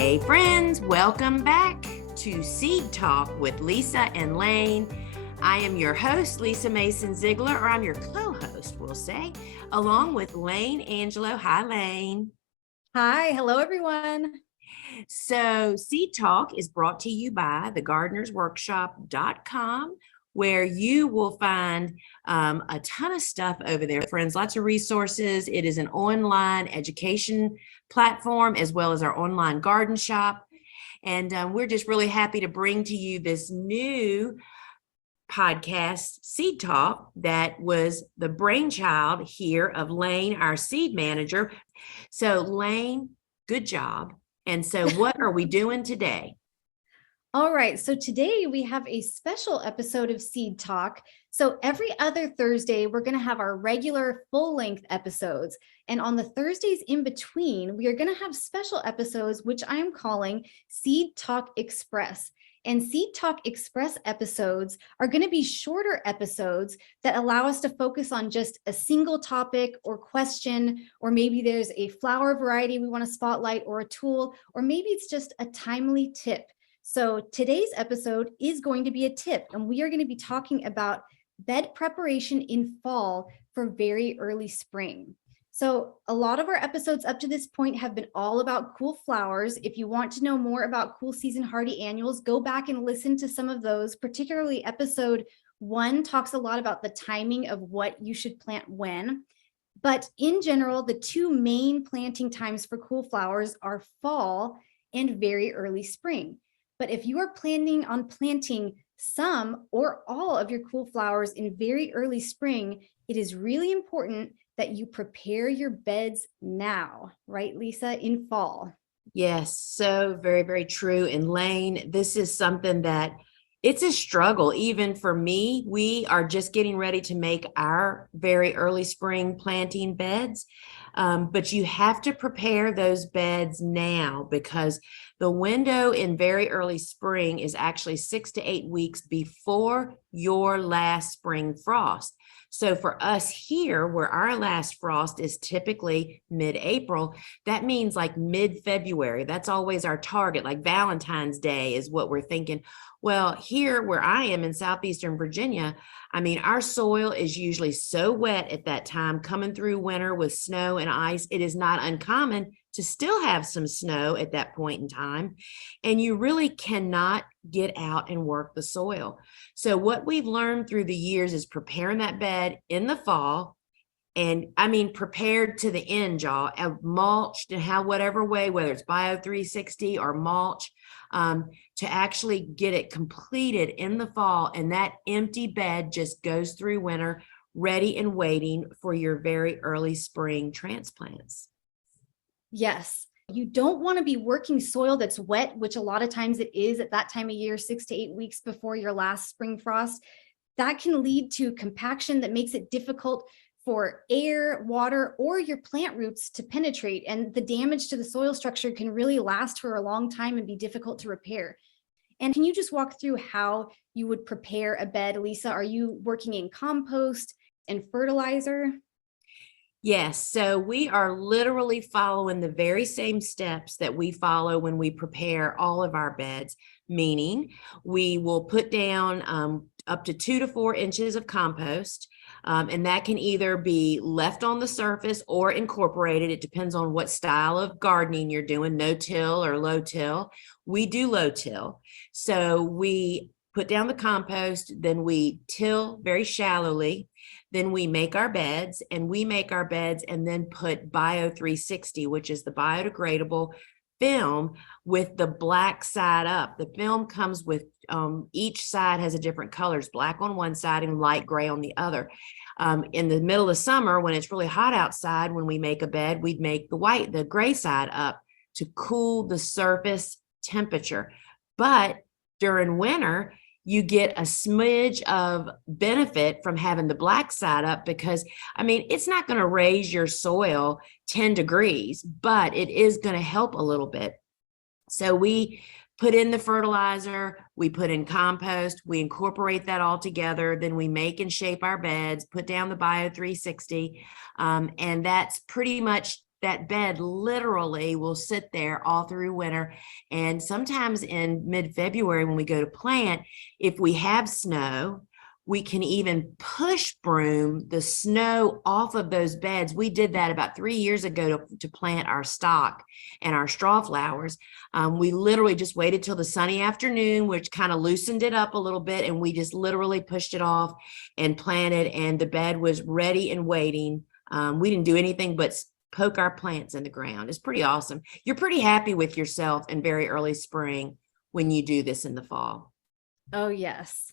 Hey friends, welcome back to Seed Talk with Lisa and Layne. I am your host, Lisa Mason Ziegler, or I'm your co-host, we'll say, along with Layne Angelo. Hi, Layne. Hi, hello everyone. So Seed Talk is brought to you by thegardenersworkshop.com, where you will find a ton of stuff over there, friends, lots of resources. It is an online education platform as well as our online garden shop. And we're just really happy to bring to you this new podcast, Seed Talk, that was the brainchild here of Layne, our seed manager. So Layne, good job. And so what are we doing today? All right, so today we have a special episode of Seed Talk. So every other Thursday, we're going to have our regular full-length episodes. And on the Thursdays in between, we are going to have special episodes, which I am calling Seed Talk Express. And Seed Talk Express episodes are going to be shorter episodes that allow us to focus on just a single topic or question, or maybe there's a flower variety we want to spotlight or a tool, or maybe it's just a timely tip. So today's episode is going to be a tip, and we are going to be talking about bed preparation in fall for very early spring. So a lot of our episodes up to this point have been all about cool flowers. If you want to know more about cool season hardy annuals, go back and listen to some of those. Particularly episode 1 talks a lot about the timing of what you should plant when. But in general, the two main planting times for cool flowers are fall and very early spring. But if you are planning on planting some or all of your cool flowers in very early spring, it is really important that you prepare your beds now, right, Lisa, in fall. Yes, so very, very true. And Layne, this is something that it's a struggle, even for me. We are just getting ready to make our very early spring planting beds. But you have to prepare those beds now because the window in very early spring is actually 6 to 8 weeks before your last spring frost. So for us here, where our last frost is typically mid-April, that means like mid-February. That's always our target. Like Valentine's Day is what we're thinking. Well, here where I am in southeastern Virginia, I mean, our soil is usually so wet at that time, coming through winter with snow and ice. It is not uncommon to still have some snow at that point in time. And you really cannot get out and work the soil. So what we've learned through the years is preparing that bed in the fall. And I mean, prepared to the end, y'all, mulched and how whatever way, whether it's Bio 360 or mulch, to actually get it completed in the fall. And that empty bed just goes through winter, ready and waiting for your very early spring transplants. Yes. You don't want to be working soil that's wet, which a lot of times it is at that time of year, 6 to 8 weeks before your last spring frost. That can lead to compaction that makes it difficult for air, water, or your plant roots to penetrate. And the damage to the soil structure can really last for a long time and be difficult to repair. And can you just walk through how you would prepare a bed, Lisa? Are you working in compost and fertilizer? Yes, so we are literally following the very same steps that we follow when we prepare all of our beds, meaning we will put down up to 2 to 4 inches of compost, and that can either be left on the surface or incorporated. It depends on what style of gardening you're doing, no-till or low-till. We do low-till. So we put down the compost, then we till very shallowly. Then we make our beds and then put Bio 360, which is the biodegradable film with the black side up. The film comes with each side has a different colors, black on one side and light gray on the other. In the middle of summer, when it's really hot outside, when we make a bed, we'd make the gray side up to cool the surface temperature. But during winter, you get a smidge of benefit from having the black side up because, I mean, it's not going to raise your soil 10 degrees, but it is going to help a little bit. So we put in the fertilizer, we put in compost, we incorporate that all together, then we make and shape our beds, put down the Bio 360, and that's pretty much that bed literally will sit there all through winter. And sometimes in mid-February when we go to plant, if we have snow, we can even push broom the snow off of those beds. We did that about 3 years ago to plant our stock and our straw flowers. We literally just waited till the sunny afternoon, which kind of loosened it up a little bit, and we just literally pushed it off and planted, and the bed was ready and waiting. We didn't do anything but poke our plants in the ground. It's pretty awesome. You're pretty happy with yourself in very early spring when you do this in the fall. Oh, yes.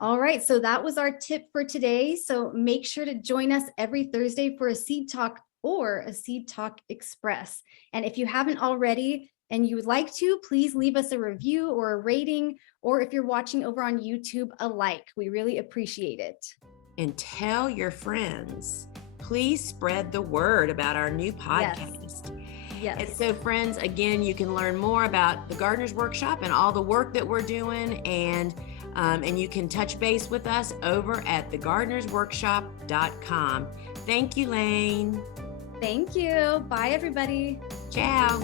All right, so that was our tip for today. So make sure to join us every Thursday for a Seed Talk or a Seed Talk Express. And if you haven't already and you would like to, please leave us a review or a rating, or if you're watching over on YouTube, a like. We really appreciate it. And tell your friends. Please spread the word about our new podcast. Yes. And so, friends, again, you can learn more about the Gardener's Workshop and all the work that we're doing, and you can touch base with us over at thegardenersworkshop.com. Thank you, Layne. Thank you. Bye, everybody. Ciao.